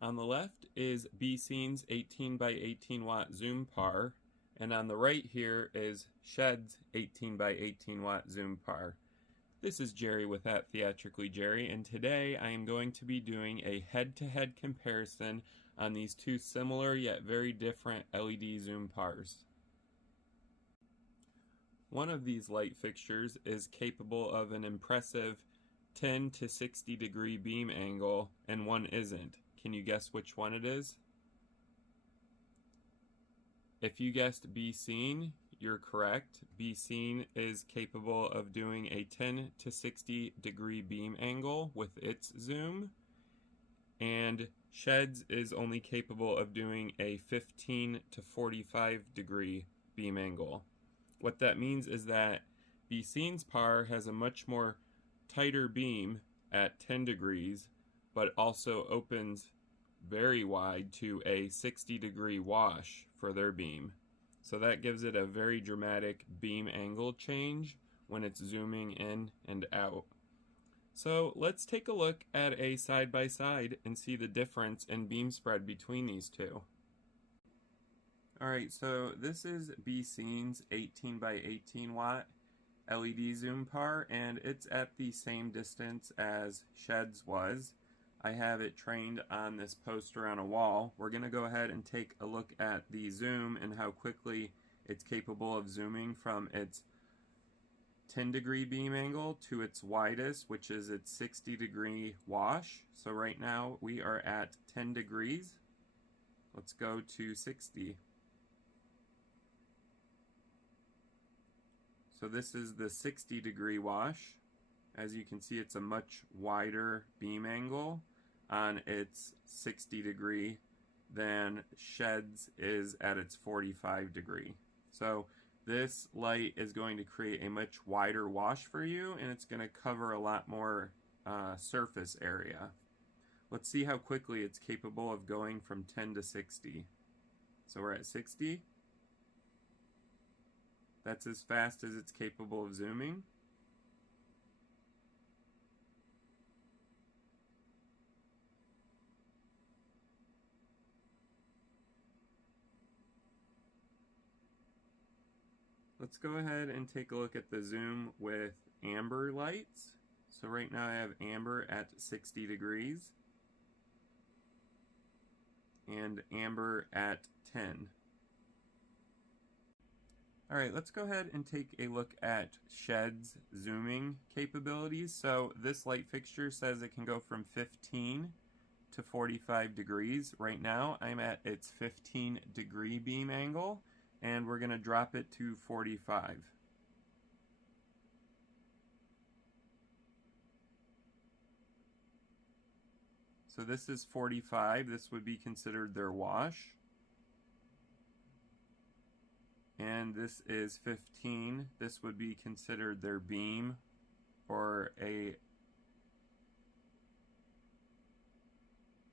On the left is Becen's 18 by 18 watt Zoom PAR, and on the right here is SHEHDS 18 by 18 watt Zoom PAR. This is Jerry with That Theatrically Jerry, and today I am going to be doing a head-to-head comparison on these two similar yet very different LED Zoom PARs. One of these light fixtures is capable of an impressive 10 to 60 degree beam angle, and one isn't. Can you guess which one it is? If you guessed Becen, you're correct. Becen is capable of doing a 10 to 60 degree beam angle with its zoom, and SHEHDS is only capable of doing a 15 to 45 degree beam angle. What that means is that Becen's PAR has a much more tighter beam at 10 degrees, but also opens very wide to a 60 degree wash for their beam. So that gives it a very dramatic beam angle change when it's zooming in and out. So let's take a look at a side-by-side and see the difference in beam spread between these two. Alright, so this is Becen's 18 by 18 watt LED Zoom PAR, and it's at the same distance as SHEHDS was. I have it trained on this poster on a wall. We're going to go ahead and take a look at the zoom and how quickly it's capable of zooming from its 10 degree beam angle to its widest, which is its 60 degree wash. So right now we are at 10 degrees. Let's go to 60. So this is the 60 degree wash. As you can see, it's a much wider beam angle on its 60 degree than SHEHDS is at its 45 degree. So this light is going to create a much wider wash for you, and it's going to cover a lot more surface area. Let's see how quickly it's capable of going from 10 to 60. So we're at 60. That's as fast as it's capable of zooming. Let's go ahead and take a look at the zoom with amber lights. So right now I have amber at 60 degrees and amber at 10. Alright, let's go ahead and take a look at SHEHDS zooming capabilities. So this light fixture says it can go from 15 to 45 degrees. Right now I'm at its 15 degree beam angle, and we're going to drop it to 45. So this is 45. This would be considered their wash. And this is 15. This would be considered their beam, or a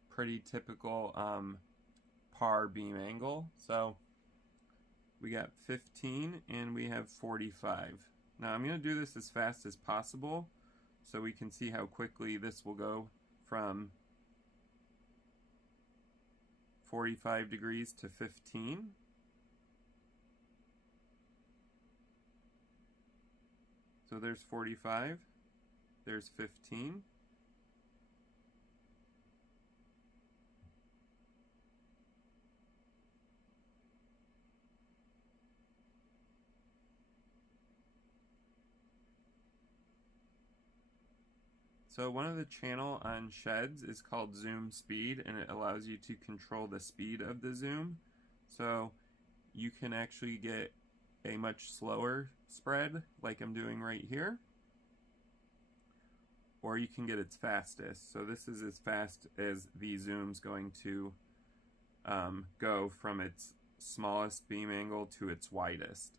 pretty typical PAR beam angle. So we got 15 and we have 45. Now I'm going to do this as fast as possible so we can see how quickly this will go from 45 degrees to 15. So there's 45, there's 15. So one of the channel on SHEHDS is called zoom speed, and it allows you to control the speed of the zoom. So you can actually get a much slower spread like I'm doing right here, or you can get its fastest. So this is as fast as the zoom's going to go from its smallest beam angle to its widest.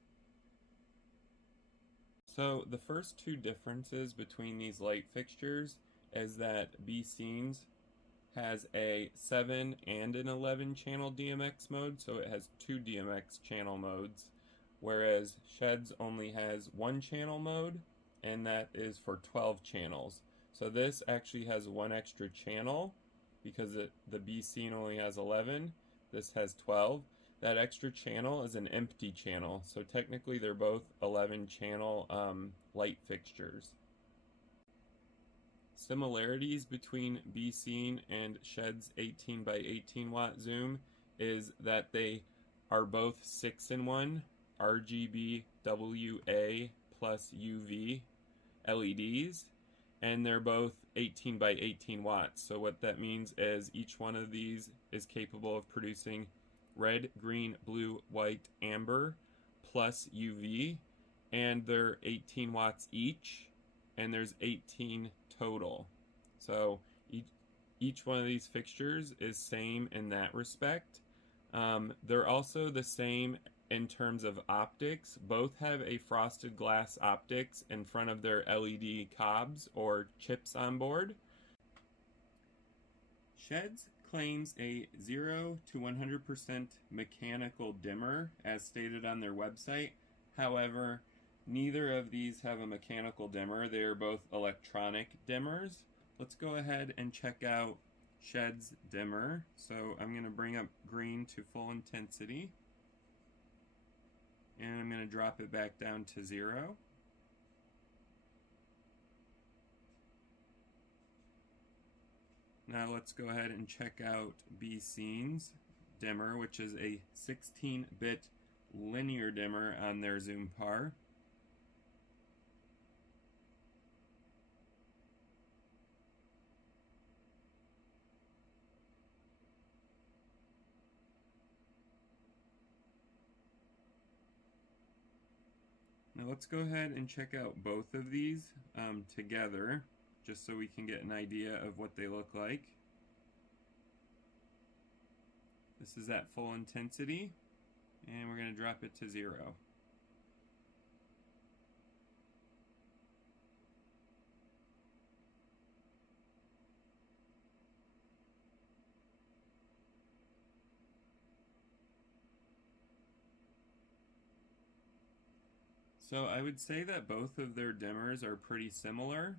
So the first two differences between these light fixtures is that Becen's has a 7 and an 11 channel DMX mode, so it has two DMX channel modes, whereas SHEHDS only has one channel mode, and that is for 12 channels. So this actually has one extra channel because the Becen only has 11, this has 12. That extra channel is an empty channel, so technically they're both 11 channel light fixtures. Similarities between Becen and SHEHDS 18 by 18 watt zoom is that they are both 6-in-1 RGBWA+UV LEDs, and they're both 18 by 18 watts. So what that means is each one of these is capable of producing red, green, blue, white, amber plus UV, and they're 18 watts each, and there's 18 total. So each one of these fixtures is same in that respect. They're also the same in terms of optics. Both have a frosted glass optics in front of their LED cobs or chips on board. SHEHDS claims a 0 to 100% mechanical dimmer as stated on their website. However, neither of these have a mechanical dimmer. They are both electronic dimmers. Let's go ahead and check out SHEHDS dimmer. So I'm going to bring up green to full intensity, and I'm going to drop it back down to 0. Now let's go ahead and check out Becen's dimmer, which is a 16-bit linear dimmer on their Zoom PAR. Now let's go ahead and check out both of these together, just so we can get an idea of what they look like. This is at full intensity, and we're going to drop it to 0. So I would say that both of their dimmers are pretty similar.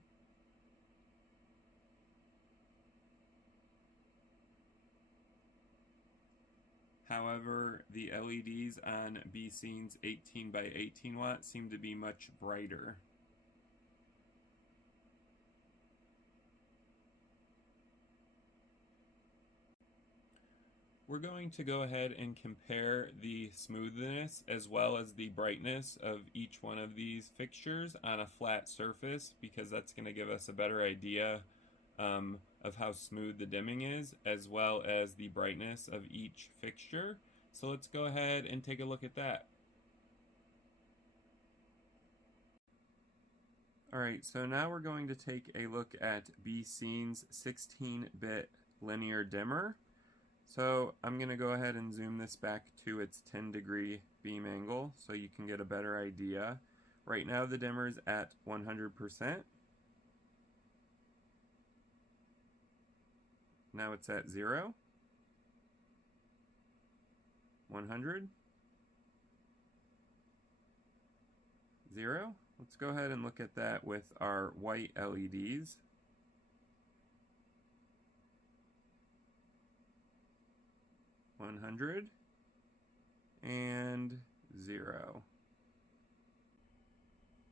However, the LEDs on Becen's 18 by 18 watt seem to be much brighter. We're going to go ahead and compare the smoothness as well as the brightness of each one of these fixtures on a flat surface, because that's going to give us a better idea of how smooth the dimming is, as well as the brightness of each fixture. So let's go ahead and take a look at that. Alright, so now we're going to take a look at Becen's 16-bit linear dimmer. So I'm going to go ahead and zoom this back to its 10-degree beam angle so you can get a better idea. Right now the dimmer is at 100%. Now it's at 0, 100, 0. Let's go ahead and look at that with our white LEDs. $100 and 0.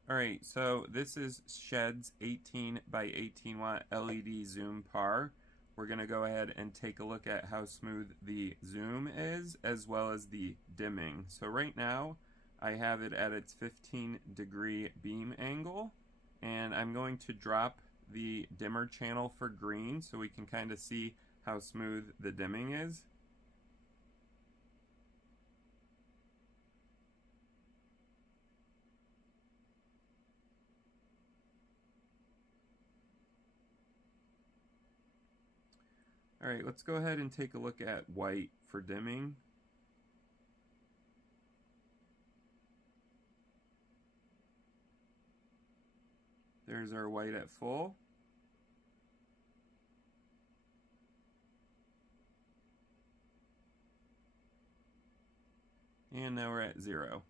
Alright, so this is SHEHDS 18 by 18 watt LED Zoom PAR. We're going to go ahead and take a look at how smooth the zoom is, as well as the dimming. So right now I have it at its 15-degree beam angle, and I'm going to drop the dimmer channel for green so we can kind of see how smooth the dimming is. Alright, let's go ahead and take a look at white for dimming. There's our white at full. And now we're at 0.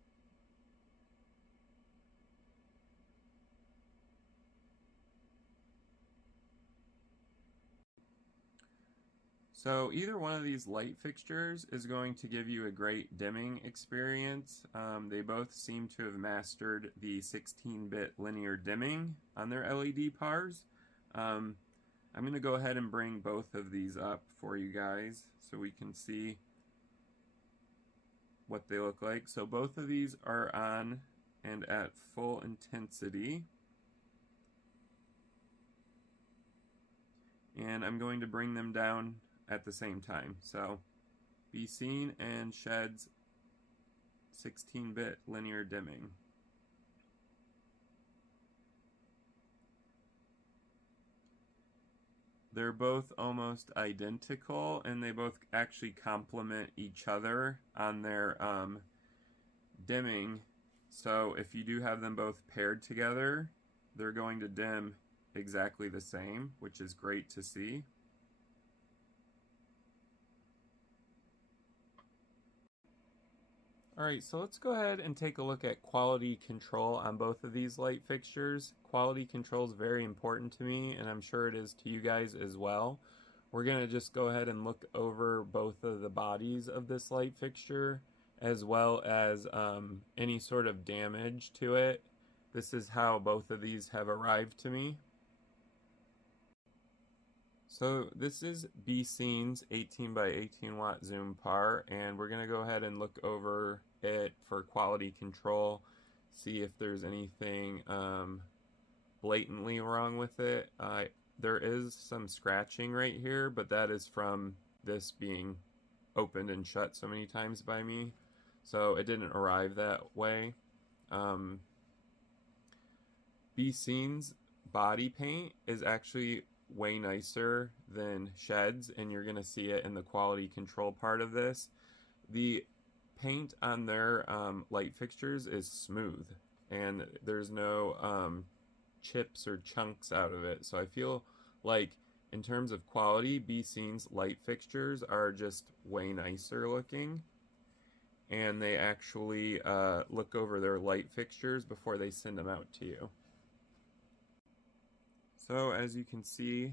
So either one of these light fixtures is going to give you a great dimming experience. They both seem to have mastered the 16-bit linear dimming on their LED PARs. I'm going to go ahead and bring both of these up for you guys so we can see what they look like. So both of these are on and at full intensity. And I'm going to bring them down at the same time. So Becen and SHEHDS 16-bit linear dimming. They're both almost identical, and they both actually complement each other on their dimming. So if you do have them both paired together, they're going to dim exactly the same, which is great to see. Alright, so let's go ahead and take a look at quality control on both of these light fixtures. Quality control is very important to me, and I'm sure it is to you guys as well. We're going to just go ahead and look over both of the bodies of this light fixture, as well as any sort of damage to it. This is how both of these have arrived to me. So this is Becen's 18 by 18 watt Zoom PAR, and we're going to go ahead and look over it for quality control, see if there's anything blatantly wrong with it. There is some scratching right here, but that is from this being opened and shut so many times by me, so it didn't arrive that way. Becen's body paint is actually way nicer than SHEHDS, and you're going to see it in the quality control part of this. The paint on their light fixtures is smooth, and there's no chips or chunks out of it, so I feel like in terms of quality, Becen's light fixtures are just way nicer looking, and they actually look over their light fixtures before they send them out to you. So as you can see,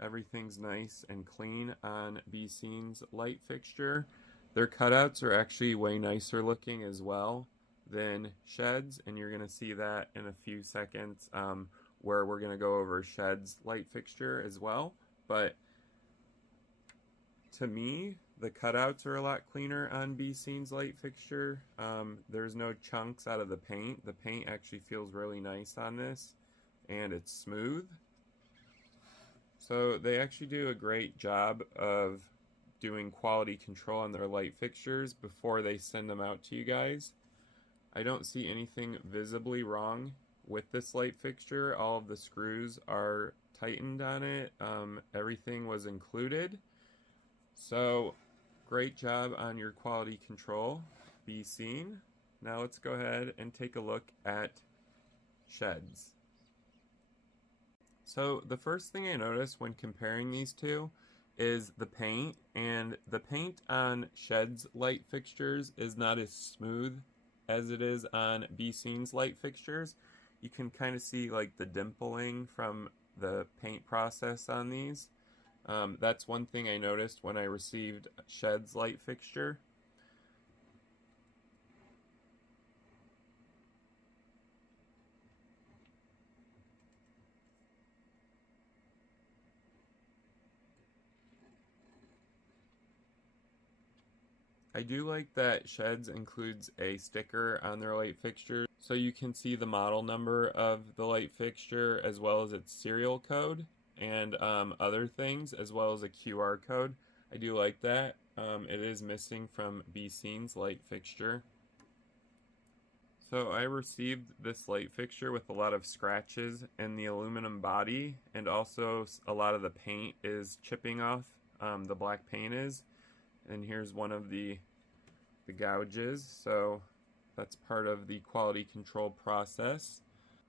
everything's nice and clean on Becen's light fixture. Their cutouts are actually way nicer looking as well than SHEHDS, and you're going to see that in a few seconds where we're going to go over SHEHDS light fixture as well. But to me, the cutouts are a lot cleaner on Becen's light fixture. There's no chunks out of the paint. The paint actually feels really nice on this, and it's smooth. So they actually do a great job of doing quality control on their light fixtures before they send them out to you guys. I don't see anything visibly wrong with this light fixture. All of the screws are tightened on it. Everything was included. So great job on your quality control, Becen. Now let's go ahead and take a look at SHEHDS. So the first thing I noticed when comparing these two is the paint, and the paint on SHEHDS light fixtures is not as smooth as it is on Becen's light fixtures. You can kind of see like the dimpling from the paint process on these. That's one thing I noticed when I received SHEHDS light fixture. I do like that SHEHDS includes a sticker on their light fixture, so you can see the model number of the light fixture as well as its serial code and other things, as well as a QR code. I do like that. It is missing from Becen's light fixture. So I received this light fixture with a lot of scratches in the aluminum body, and also a lot of the paint is chipping off, the black paint is. And here's one of the gouges, so that's part of the quality control process.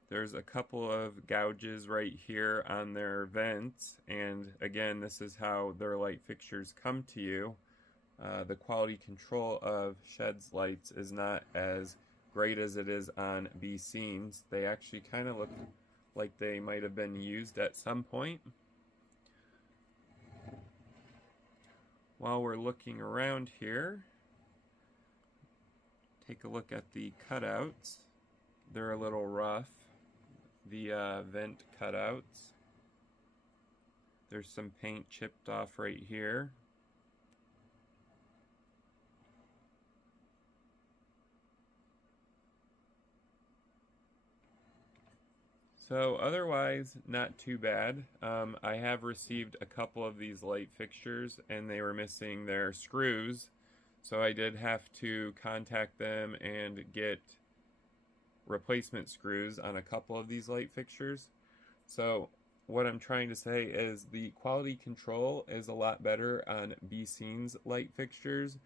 There's a couple of gouges right here on their vents, and again, this is how their light fixtures come to you. The quality control of SHEHDS lights is not as great as it is on Becen's. They actually kind of look like they might have been used at some point. while we're looking around here, take a look at the cutouts. They're a little rough, the vent cutouts. There's some paint chipped off right here. So otherwise, not too bad. I have received a couple of these light fixtures and they were missing their screws. So I did have to contact them and get replacement screws on a couple of these light fixtures. So what I'm trying to say is the quality control is a lot better on Becen's light fixtures.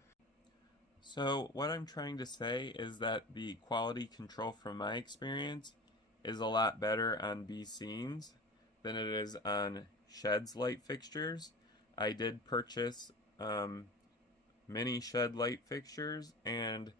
So what I'm trying to say is that the quality control from my experience is a lot better on Becen's than it is on SHEHDS light fixtures. I did purchase mini SHEHD light fixtures and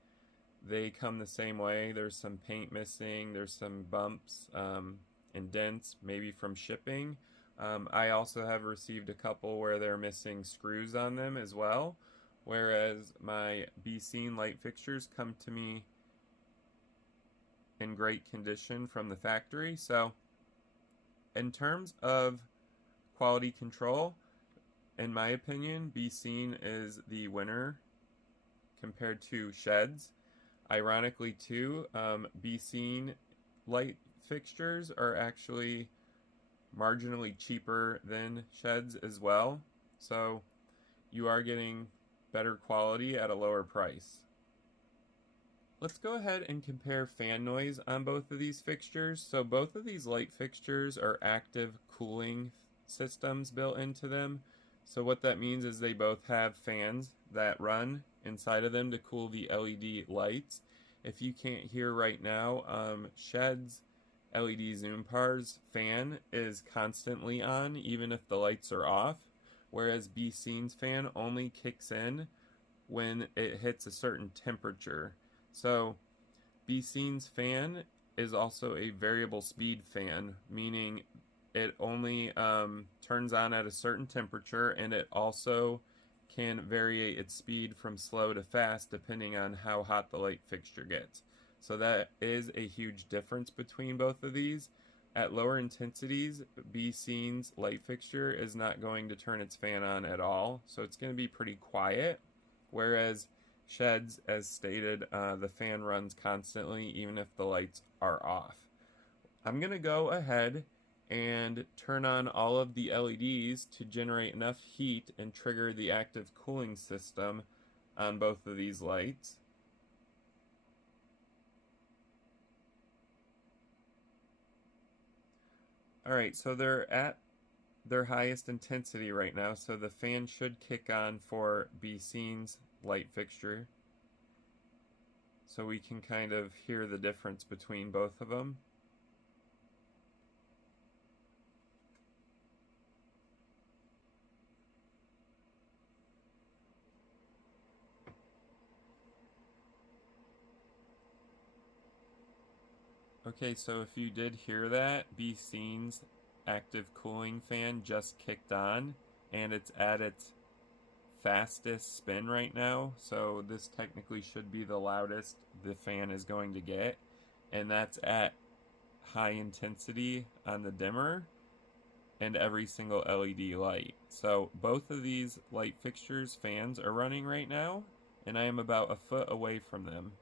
they come the same way. There's some paint missing, there's some bumps and dents, maybe from shipping. I also have received a couple where they're missing screws on them as well, whereas my Becen light fixtures come to me in great condition from the factory. So in terms of quality control, in my opinion, Becen is the winner compared to SHEHDS. Ironically too, Becen light fixtures are actually marginally cheaper than SHEHDS as well. So you are getting better quality at a lower price. Let's go ahead and compare fan noise on both of these fixtures. So both of these light fixtures are active cooling systems built into them. So what that means is they both have fans that run inside of them to cool the LED lights. If you can't hear right now, SHEHDS LED Zoom PAR's fan is constantly on even if the lights are off, whereas Becen's fan only kicks in when it hits a certain temperature. So Becen's fan is also a variable speed fan, meaning it only turns on at a certain temperature, and it also can vary its speed from slow to fast depending on how hot the light fixture gets. So that is a huge difference between both of these. At lower intensities, Becen's light fixture is not going to turn its fan on at all, so it's going to be pretty quiet, whereas SHEHDS, as stated, the fan runs constantly even if the lights are off. I'm going to go ahead and turn on all of the LEDs to generate enough heat and trigger the active cooling system on both of these lights. Alright, so they're at their highest intensity right now, so the fan should kick on for Becen's light fixture. So we can kind of hear the difference between both of them. Okay, so if you did hear that, Becen's active cooling fan just kicked on, and it's at its fastest spin right now, so this technically should be the loudest the fan is going to get, and that's at high intensity on the dimmer and every single LED light. So both of these light fixtures fans are running right now, and I am about a foot away from them.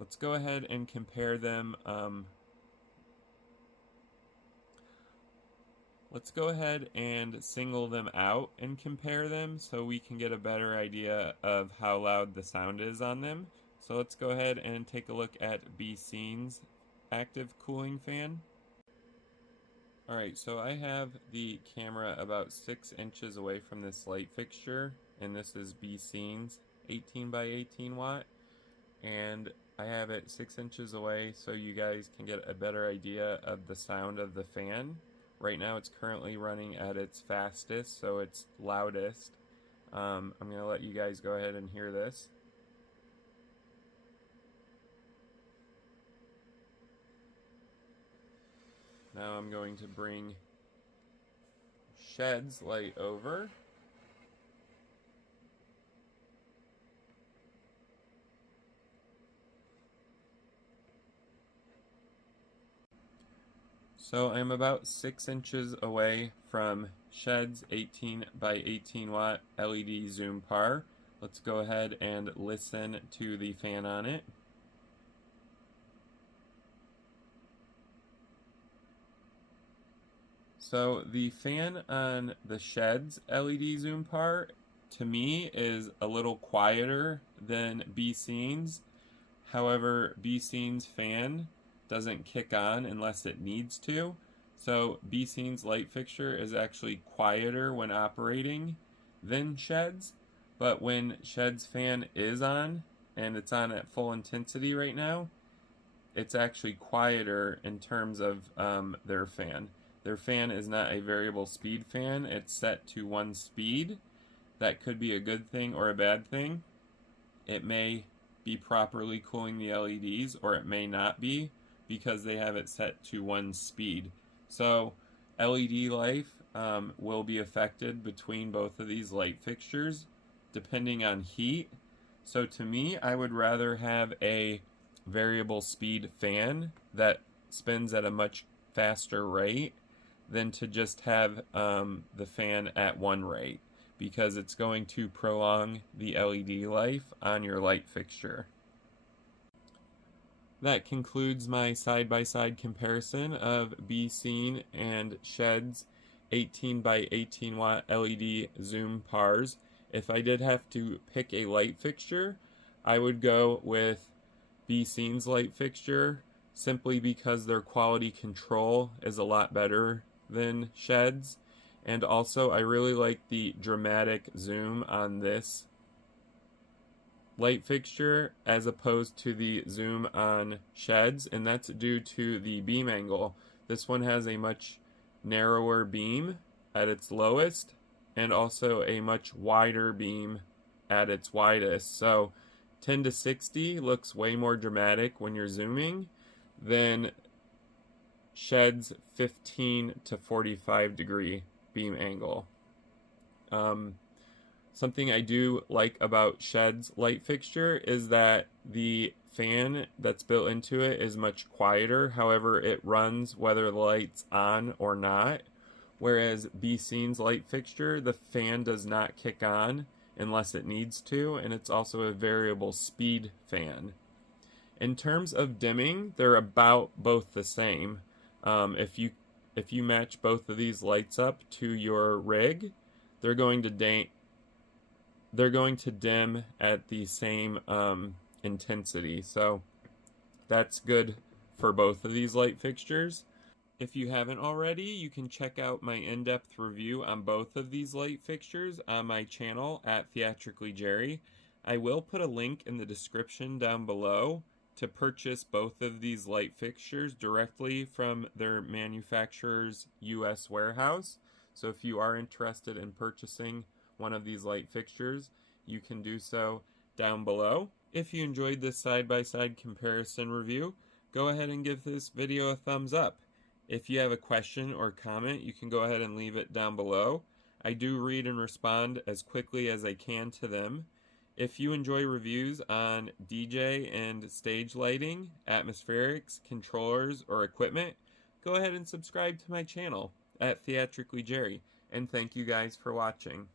Let's go ahead and compare them. Let's go ahead and single them out and compare them so we can get a better idea of how loud the sound is on them. So let's go ahead and take a look at Becen's active cooling fan. Alright, so I have the camera about 6 inches away from this light fixture, and this is Becen's 18 by 18 watt, and I have it 6 inches away so you guys can get a better idea of the sound of the fan. Right now it's currently running at its fastest, so it's loudest. I'm going to let you guys go ahead and hear this. Now I'm going to bring SHEHDS light over. So I'm about 6 inches away from SHEHDS 18 by 18 watt LED Zoom PAR. Let's go ahead and listen to the fan on it. So the fan on the SHEHDS LED Zoom PAR to me is a little quieter than Becen's. However, Becen's fan doesn't kick on unless it needs to. So Becen's light fixture is actually quieter when operating than SHEHDS. But when SHEHDS fan is on, and it's on at full intensity right now, it's actually quieter in terms of their fan. Their fan is not a variable speed fan. It's set to one speed. That could be a good thing or a bad thing. It may be properly cooling the LEDs, or it may not be, because they have it set to one speed. So LED life will be affected between both of these light fixtures depending on heat. So to me, I would rather have a variable speed fan that spins at a much faster rate than to just have the fan at one rate, because it's going to prolong the LED life on your light fixture. That concludes my side-by-side comparison of Becen and SHEHDS 18 by 18 watt LED Zoom PARs. If I did have to pick a light fixture, I would go with Becen's light fixture, simply because their quality control is a lot better than SHEHDS. And also, I really like the dramatic zoom on this light fixture as opposed to the zoom on SHEHDS, and that's due to the beam angle. This one has a much narrower beam at its lowest, and also a much wider beam at its widest. So 10 to 60 looks way more dramatic when you're zooming than SHEHDS 15 to 45 degree beam angle. Something I do like about SHEHDS light fixture is that the fan that's built into it is much quieter. However, it runs whether the light's on or not. Whereas Becen's light fixture, the fan does not kick on unless it needs to, and it's also a variable speed fan. In terms of dimming, they're about both the same. If you match both of these lights up to your rig, they're going to dim at the same intensity. So that's good for both of these light fixtures. If you haven't already, you can check out my in-depth review on both of these light fixtures on my channel at Theatrically Jerry. I will put a link in the description down below to purchase both of these light fixtures directly from their manufacturer's US warehouse. So if you are interested in purchasing one of these light fixtures, you can do so down below. If you enjoyed this side-by-side comparison review, go ahead and give this video a thumbs up. If you have a question or comment, you can go ahead and leave it down below. I do read and respond as quickly as I can to them. If you enjoy reviews on DJ and stage lighting, atmospherics, controllers, or equipment, go ahead and subscribe to my channel at Theatrically Jerry. And thank you guys for watching.